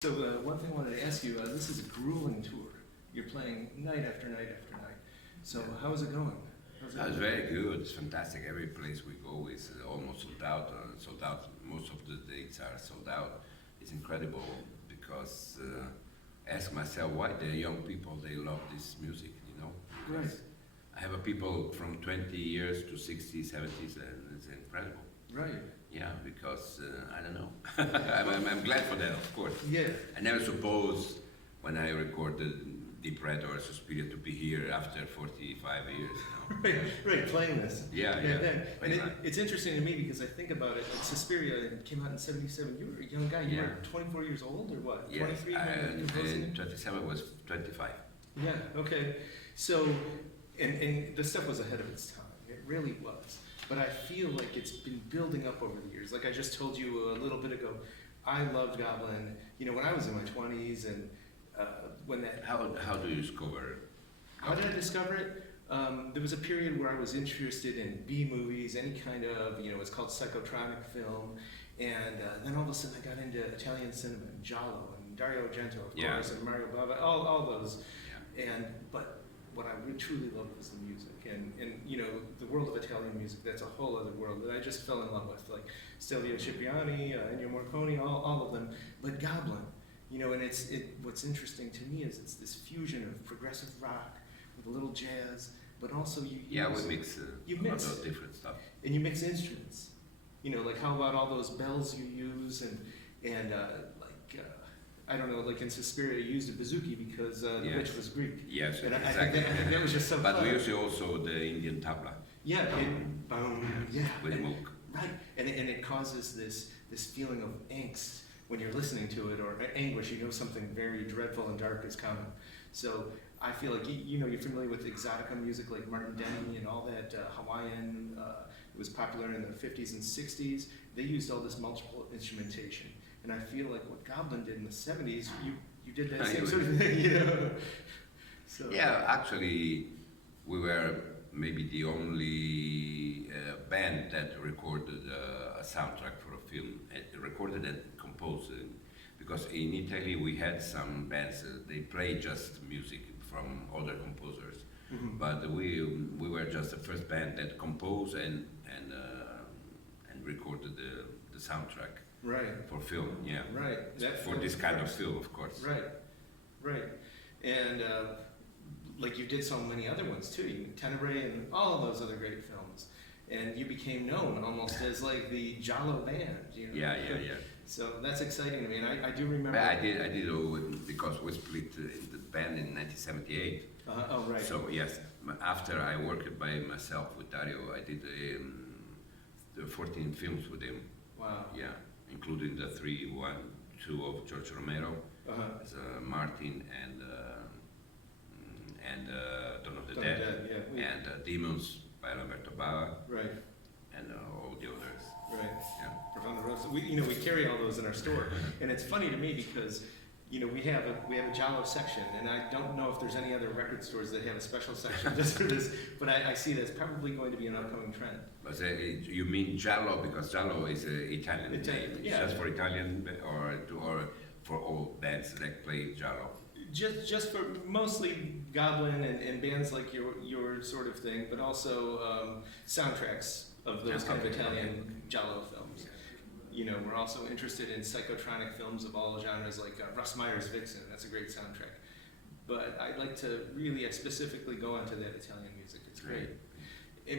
So one thing I wanted to ask you, this is a grueling tour. You're playing night after night after night. So how is it going? It's very good. It's fantastic. Every place we go is almost sold out. Sold out. Most of the dates are sold out. It's incredible because ask myself why the young people they love this music. You know, Right. I have a people from 20 years to 60s, 70s, and it's incredible. Right. Yeah, because I don't know. I'm glad for that, of course. Yeah. I never supposed when I recorded Deep Red or Suspiria to be here after 45 years. You know? Right. Right. Playing this. Yeah. And it's interesting to me because I think about it. Like Suspiria came out in '77. You were a young guy. You were 24 years old or what? Yes, 23 when you were composing? 27 was 25. Yeah. Okay. So, and the stuff was ahead of its time. It really was. But I feel like it's been building up over the years. Like I just told you a little bit ago, I loved Goblin. You know, when I was in my 20s, and when that. How do you discover? How did I discover it? There was a period where I was interested in B movies, any kind of, it's called psychotronic film, and then all of a sudden I got into Italian cinema, and Giallo, and Dario Argento, of course, and Mario Bava, all those. Yeah. But what I really truly loved was the music, and the world of Italian music. That's a whole other world that I just fell in love with, like Stelvio Cipriani, Ennio Morricone, all of them. But Goblin, and what's interesting to me is it's this fusion of progressive rock with a little jazz, but also we mix a lot of different stuff, and you mix instruments. Like how about all those bells you use, and I don't know, like in Suspiria, you used a bouzouki because the witch was Greek. Yes, and exactly. I think that was just so But fun. we use also the Indian tabla. Yeah, With mook. Right, and it causes this feeling of angst when you're listening to it, or anguish. Something very dreadful and dark is coming. So I feel like you're familiar with exotica music like Martin Denny and all that Hawaiian. It was popular in the 50s and 60s. They used all this multiple instrumentation. And I feel like what Goblin did in the 70s, you did that same sort of thing, So, yeah, actually, we were maybe the only band that recorded a soundtrack for a film, recorded and composed. Because in Italy we had some bands, they play just music from other composers. Mm-hmm. But we were just the first band that composed and recorded the soundtrack. Right. For film, yeah. Right. For this kind of film, of course. Right. And like you did so many other ones too, Tenebrae and all of those other great films. And you became known almost as like the Giallo band, Yeah. So that's exciting to me, and I do remember. But I did because we split the band in 1978. Oh, right. So yes, after I worked by myself with Dario, I did the 14 films with him. Wow. Yeah, including the 2 of George Romero, as, Martin and Dawn of the Dead, and Demons by Lamberto Bava, Right. and all the others. Right. Yeah. Profound Rose. We carry all those in our store, and it's funny to me because we have a Giallo section, and I don't know if there's any other record stores that have a special section just for this, but I see that's probably going to be an upcoming trend. But you mean Giallo because Giallo is an Italian name. Yeah. Just for Italian or for all bands that play Giallo. Just for mostly Goblin and bands like your sort of thing, but also soundtracks of those kind of Italian Giallo films. We're also interested in psychotronic films of all genres, like Russ Meyer's Vixen. That's a great soundtrack. But I'd like to really specifically go onto that Italian music. It's great.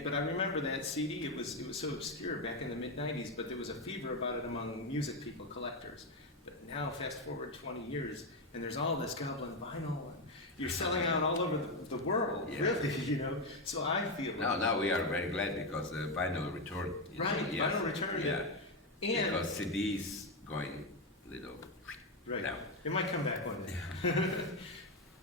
But I remember that CD. It was so obscure back in the mid '90s, but there was a fever about it among music people, collectors. But now, fast forward 20 years, and there's all this Goblin vinyl, and you're selling out all over the world, really, So I feel Now we are very glad because the vinyl returned. Right, vinyl returned. Yeah. And because CDs going little down. It might come back one day.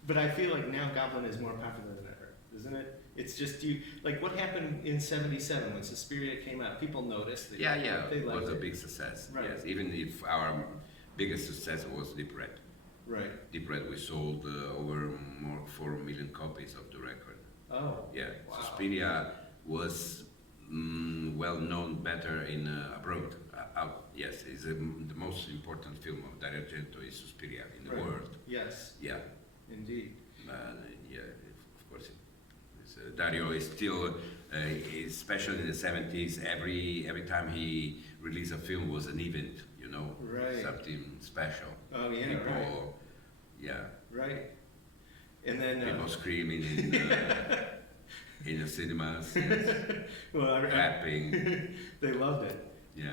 But I feel like now Goblin is more popular than ever, isn't it? It's just like what happened in '77 when Suspiria came out. People noticed that. They it liked was a it. big success. Right. Yes, even if our biggest success was Deep Red. Right. Deep Red, we sold over 4 million copies of the record. Oh. Yeah. Wow. Suspiria was well known better in abroad. yes, it's the most important film of Dario Argento is Suspiria in the Right. world. Yes, Yeah, indeed. yeah, of course. Dario is still, especially in the 70s, every time he released a film was an event, you know, Right. something special. Oh yeah, People, right. yeah, Right. And then people screaming in the cinemas, yes, well, clapping, they loved it. yeah.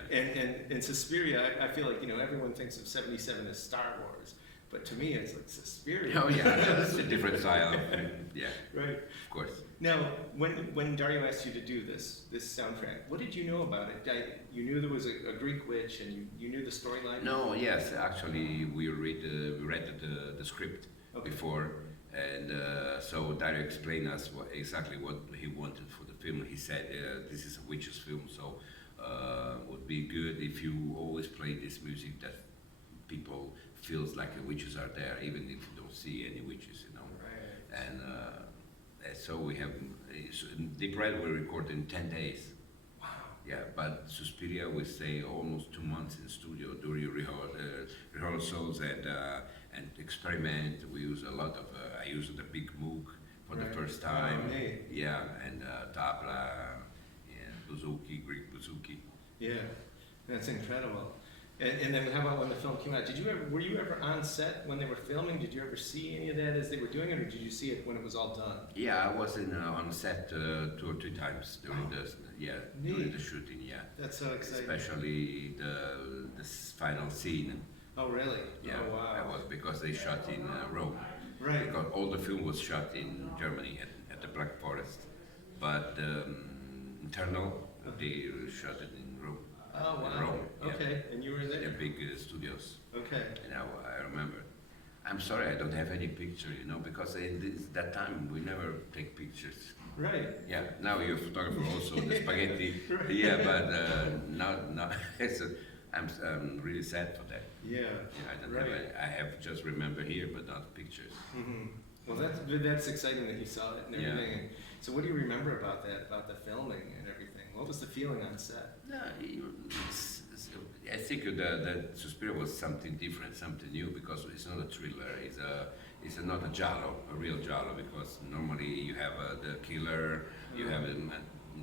And Suspiria, I feel like, you know, everyone thinks of 77 as Star Wars, but to me it's like Suspiria. Oh yeah, that's a different style. Yeah, Right. of course. Now, when Dario asked you to do this soundtrack, what did you know about it? You knew there was a Greek witch, and you knew the storyline? No, yes, actually we read the script Okay. before, and so Dario explained us exactly what he wanted for the film. He said this is a witches film, so would be good if you always play this music that people feels like the witches are there, even if you don't see any witches, you know. Right. And so we have Tenebrae we recorded in 10 days. Wow. Yeah, but Suspiria we stay almost 2 months in studio during rehearsals and experiment. We use a lot of. I used the big Moog for the Right. first time. Oh, neat. Yeah, and tabla, and bouzouki, Greek bouzouki. Yeah, that's incredible. And then how about when the film came out? Were you ever on set when they were filming? Did you ever see any of that as they were doing it, or did you see it when it was all done? Yeah, I was on set 2 or 3 times during during the shooting. Yeah, That's so exciting. especially the final scene. Oh, really? Yeah, Oh, wow. that was because they shot in Rome. Right. Because all the film was shot in Germany at the Black Forest, but internal they shot it in Rome. Oh, wow. Rome, yeah. Okay, and you were They're there? big studios, Okay. and I remember. I'm sorry I don't have any picture, you know, because in that time we never take pictures. Right. Yeah, now you're a photographer also, the spaghetti. Right. Yeah, but now I'm really sad for that. Yeah. Yeah, I don't Right. have. I have just remember here, but not pictures. Hmm. Well, that's exciting that you saw it and Yeah. everything. And so, what do you remember about that? About the filming and everything? What was the feeling on set? No, I think that Suspiria was something different, something new, because it's not a thriller. It's not a giallo, a real giallo, because normally you have the killer. You have in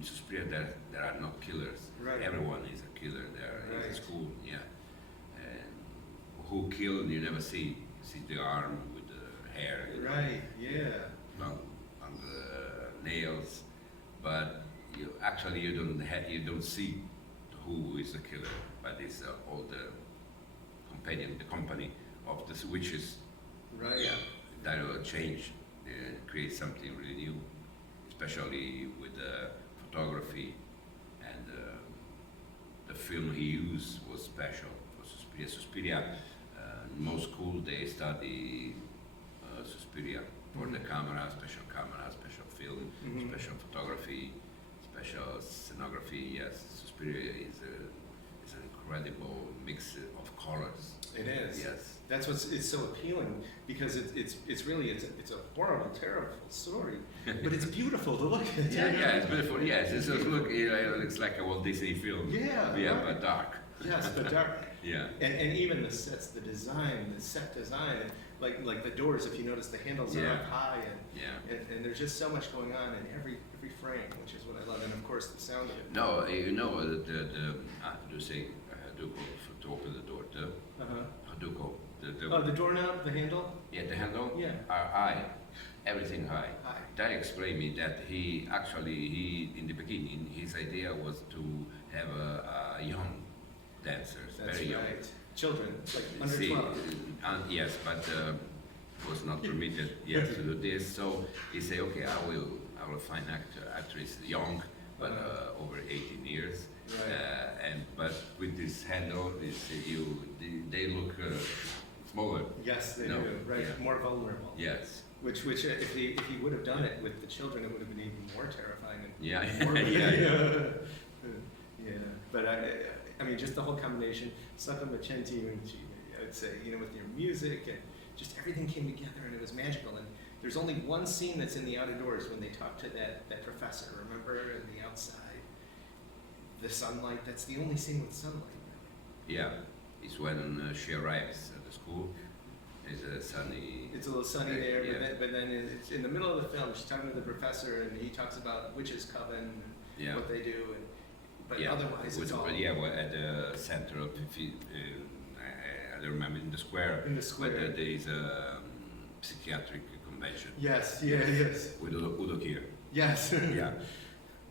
Suspiria there are no killers. Right. Everyone is a killer there. Right. It's school, yeah. And who killed you never see. You see the arm with the hair. You know, Right. Yeah. on the nails, but you don't see who is the killer, but it's all the company of the witches. Right. Yeah, that will change, create something really new, especially with the photography, and the film he used was special for Suspiria. Suspiria, in most schools they study Suspiria for the camera, special film, Mhm. special photography, special scenography. Yes, Suspiria is an incredible mix of colors. It is. Yes. That's it's so appealing because it's really it's a horrible, terrible story, but it's beautiful to look at. Yeah, it's beautiful. Yes, it looks like a Walt Disney film. Yeah. Yeah, right. but dark. Yes, the dark. Yeah. And even the sets, the set design, like the doors. If you notice, the handles are Yeah. up high, Yeah. and there's just so much going on in every frame, which is what I love, and of course the sound of it. No, you know you say Haduko to open the door. The Uh-huh. Haduko. Oh, the doorknob, the handle. Yeah, the handle. Yeah. Are high, everything high. High. That explained me that he in the beginning his idea was to have a young dancers, That's very young. right. Children, like under See, 12. yes, but was not permitted yet to do this. So he said, okay, I will find actress young, but over 18 years. Right. But with this handle, they look smaller. Yes, they No, do. Right, yeah. more vulnerable. Yes. Which if he would have done it with the children, it would have been even more terrifying. And Yeah. more, Yeah. yeah. But I mean, just the whole combination, Sacco Macenti, I would say, you know, with your music and just everything came together, and it was magical. And there's only one scene that's in the outer doors when they talk to that professor. Remember, in the outside, the sunlight. That's the only scene with sunlight. Yeah, it's when she arrives at the school. It's a sunny. It's a little sunny there, yeah. but then it's in the middle of the film. She's talking to the professor, and he talks about witches' coven and Yeah. what they do, but Yeah, otherwise it's all well, at the center of I don't remember in the square. in the square. But there is a psychiatric convention Yes, yes, with Udo Kier. yes. Yeah,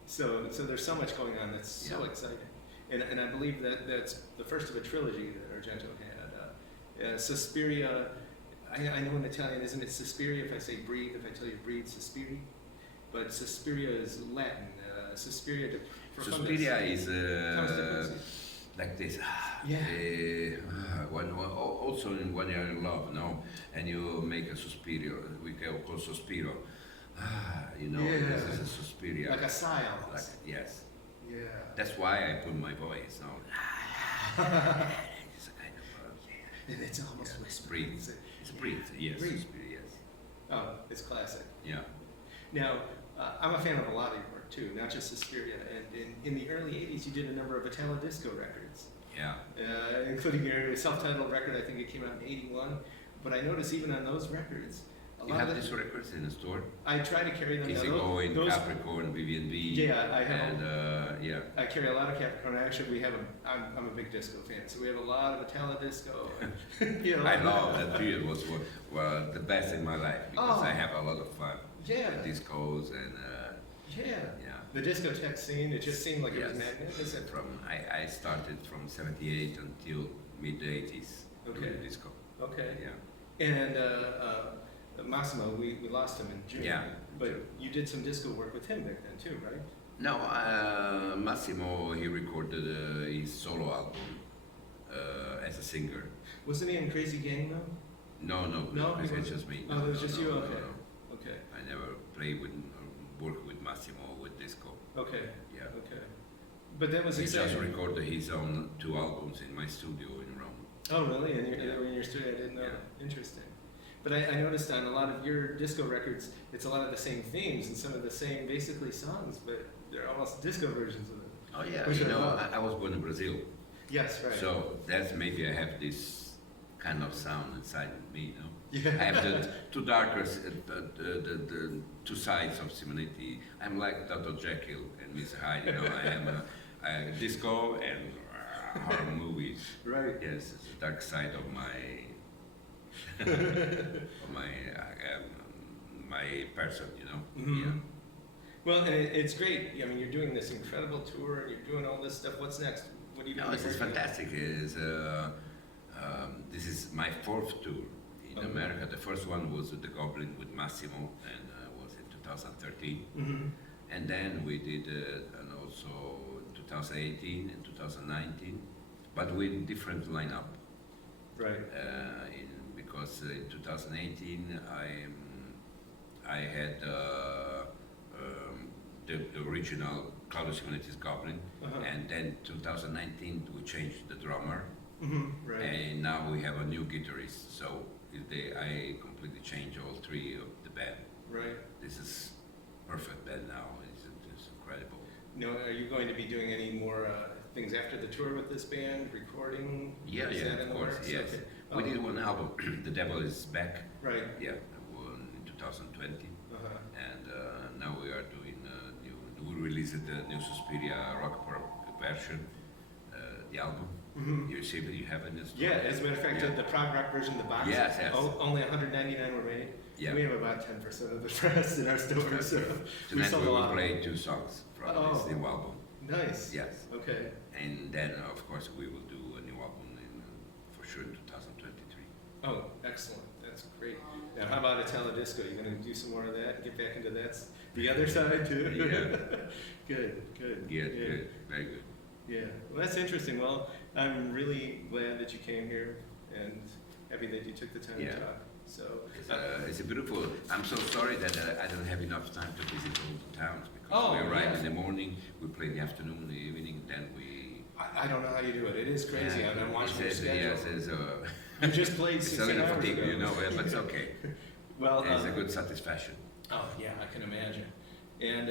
So there's so much going on that's so Yeah. exciting, and I believe that's the first of a trilogy that Argento had. Suspiria, I know in Italian, isn't it Suspiria if I say breathe? If I tell you breathe, Suspiri, but Suspiria is Latin. Suspiria de profundis. Suspiria is Comes to- like this. Yeah. Also when you're in love, no, and you make a suspirio, we call sospiro. You know, Yeah. this is a suspiria. Like a sigh Like, almost. yes. Yeah. That's why I put my voice. No. It's a kind of And it's almost yeah, whispering. breathe. It's breathe. Yes. Breathe. Suspiria, yes. Oh, it's classic. Yeah. Now, I'm a fan of a lot of your work too, not just Suspiria. And in the early '80s, you did a number of Italo-disco records, Yeah. including your self-titled record. I think it came out in '81. But I noticed even on those records, a You lot have of these records in the store? I try to carry them. Easy Now, Going, those- Capricorn, VV&B. Yeah, I have. And yeah. I carry a lot of Capricorn. Actually, I'm a big disco fan, so we have a lot of Italo-disco. You know, I love that period was the best in my life because Oh. I have a lot of fun. Yeah, Discos and yeah. yeah. The discotheque scene, it just seemed like it was Yes. magnificent. I started from '78 until mid '80s Okay. doing disco. Okay. Yeah. And Massimo, we lost him in June. Yeah. But you did some disco work with him back then too, right? No, Massimo he recorded his solo album as a singer. Wasn't he in Crazy Gang though? No, No, he it was wasn't? just me. Oh, it was just you? Okay. No. Okay. I never played with or worked with Massimo with disco. Okay. Yeah. Okay. But that was He just exciting. recorded his own 2 albums in my studio in Rome. Oh, really? And Yeah. they were in your studio? I didn't know. Yeah. Interesting. But I noticed on a lot of your disco records, it's a lot of the same themes and some of the same basically songs, but they're almost disco versions of it. Oh yeah, Which you I know, love. I was born in Brazil, Yes, right. so that's maybe I have this kind of sound inside me, you know. yeah. I have the two darker, the two sides of Simonetti. I'm like Dr. Jekyll and Mr. Hyde, you know. I am a disco and horror movies. Right. Yes, it's the dark side of my my person, you know. Mhm. Yeah. Well, and it's great. I mean, you're doing this incredible tour, and you're doing all this stuff. What's next? What are you No, doing? this is fantastic. This is my 4th tour in Okay. America. The first one was with the Goblin with Massimo, and was in 2013. Mm-hmm. And then we did, and also 2018 and 2019, but with different lineup. Right. Because in 2018 I had the original Claudio Simonetti Goblin, Uh-huh. and then 2019 we changed the drummer, Mm-hmm. Right. and now we have a new guitarist. So I completely changed all 3 of the band. Right. This is perfect band now. It's incredible. Now, are you going to be doing any more things after the tour with this band? Recording? Yeah, Is that in of the course, works? yes. Okay. We Oh, did one album, The Devil Is Back. Right. Yeah, one in 2020, Uh-huh. and now we are doing we released the new Suspiria rock version, the album. Mm-hmm. You received it, you have it in the store? Yeah, as a matter of fact, Yeah. the prog rock version, the box, Yes, yes. only 199 were made. Yeah. We have about 10% of the press in our store, so we Tonight sold we a will lot. play 2 songs from this Oh. new album. Nice. Yes, Okay. and then of course we will do a new album for sure in 2023. Oh, excellent. That's great. Now, how about Italo-disco? You going to do some more of that? Get back into that, the other side too? Yeah. Good, good. Good, Yeah. good, very good. Yeah. Well, that's interesting. Well, I'm really glad that you came here and happy that you took the time Yeah. to talk. So, It's a beautiful. I'm so sorry that I don't have enough time to visit all the towns because Oh, we arrive yeah. in the morning, we play in the afternoon, the evening, then we. I don't know how you do it. It is crazy. Yeah, I'm watching your it's, schedule. yes, You just played it's a 16 little hours fatigue, ago. you know, but it's okay. Well, It's a good satisfaction. oh yeah, I can imagine. And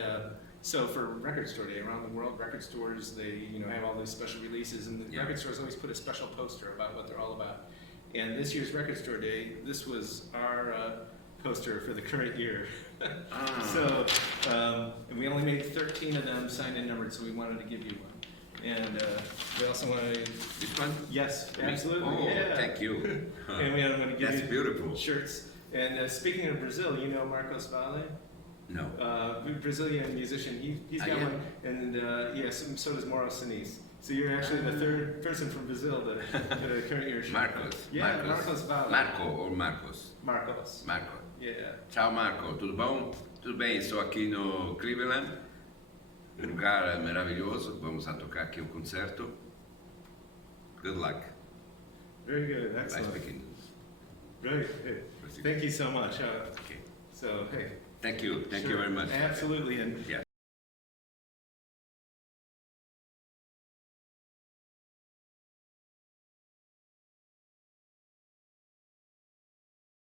So for Record Store Day around the world, record stores, they have all these special releases, and the Yeah. record stores always put a special poster about what they're all about. And this year's Record Store Day, this was our poster for the current year. So, and we only made 13 of them signed and numbered, so we wanted to give you one. And we also wanted to... This one? Yes, absolutely. Oh, yeah. thank you. And we want to give That's you beautiful. shirts. And speaking of Brazil, you know Marcos Valle? No. Brazilian musician. He's got yeah. one. And yes, so does Mauro Sinise. So you're actually the third person from Brazil to current year shirt. Marcos. Yeah, Marcos Valle. Marco or Marcos? Marcos. Marco. Yeah. Ciao Marco, tudo bom? Tudo bem, estou aqui no Cleveland, um lugar maravilhoso, vamos a tocar aqui um concerto. Good luck. Very good. I Excellent. speak English. Right. Hey, thank you so much. Okay. So, hey. Thank you Sure. very much. Absolutely. And Yeah.